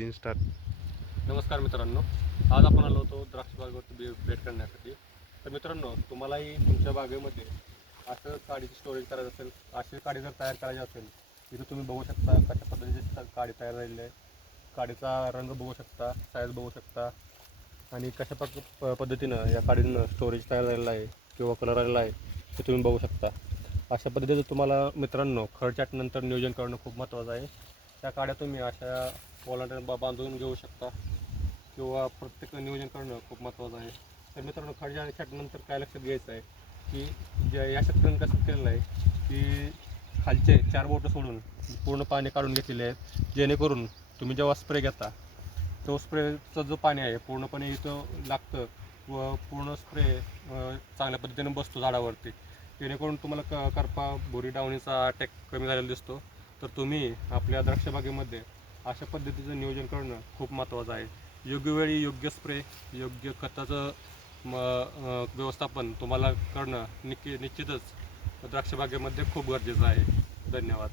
तीन स्टार नमस्कार मित्रांनो. आज आपण आलो होतो द्राक्ष बागेवरती बे- भेट करण्यासाठी. तर मित्रांनो तुम्हालाही तुमच्या बागेमध्ये असं काडीची स्टोरेज करायचं असेल अशी काडी जर तयार करायची असेल इथं तुम्ही बघू शकता कशा पद्धतीची काडी तयार झालेली आहे. काडीचा रंग बघू शकता साईज बघू शकता आणि कशा पक प- पद्धतीनं या काडीनं स्टोरेज तयार झालेला आहे किंवा कलर आलेला आहे ते तुम्ही बघू शकता. अशा पद्धतीचं तुम्हाला मित्रांनो खडचाटनंतर नियोजन करणं खूप महत्त्वाचं आहे. त्या काड्या तुम्ही अशा वॉलंटियर बा बांधून घेऊ शकता. किंवा प्रत्येक नियोजन करणं खूप महत्त्वाचं आहे. तर मित्रांनो खडजा आणि छाटनंतर काय लक्षात घ्यायचं आहे की ज्या या शेतकऱ्यांनी कसं केलेलं आहे की खालचे चार बोटं सोडून पूर्ण पाणी काढून घेतलेले आहेत. जेणेकरून तुम्ही जेव्हा स्प्रे घेता तो स्प्रेचं जो पाणी आहे पूर्णपणे इथं लागतं व पूर्ण स्प्रे चांगल्या पद्धतीने बसतो झाडावरती. जेणेकरून तुम्हाला क करपा बोरी डावणीचा अटॅक कमी झालेला दिसतो. तर तुम्ही आपल्या द्राक्षबागेमध्ये अशा पद्धतीचं नियोजन करणं खूप महत्त्वाचं आहे. योग्य वेळी योग्य स्प्रे योग्य खताचं म व्यवस्थापन तुम्हाला करणं निक्की निश्चितच द्राक्षबागेमध्ये खूप गरजेचं आहे. धन्यवाद.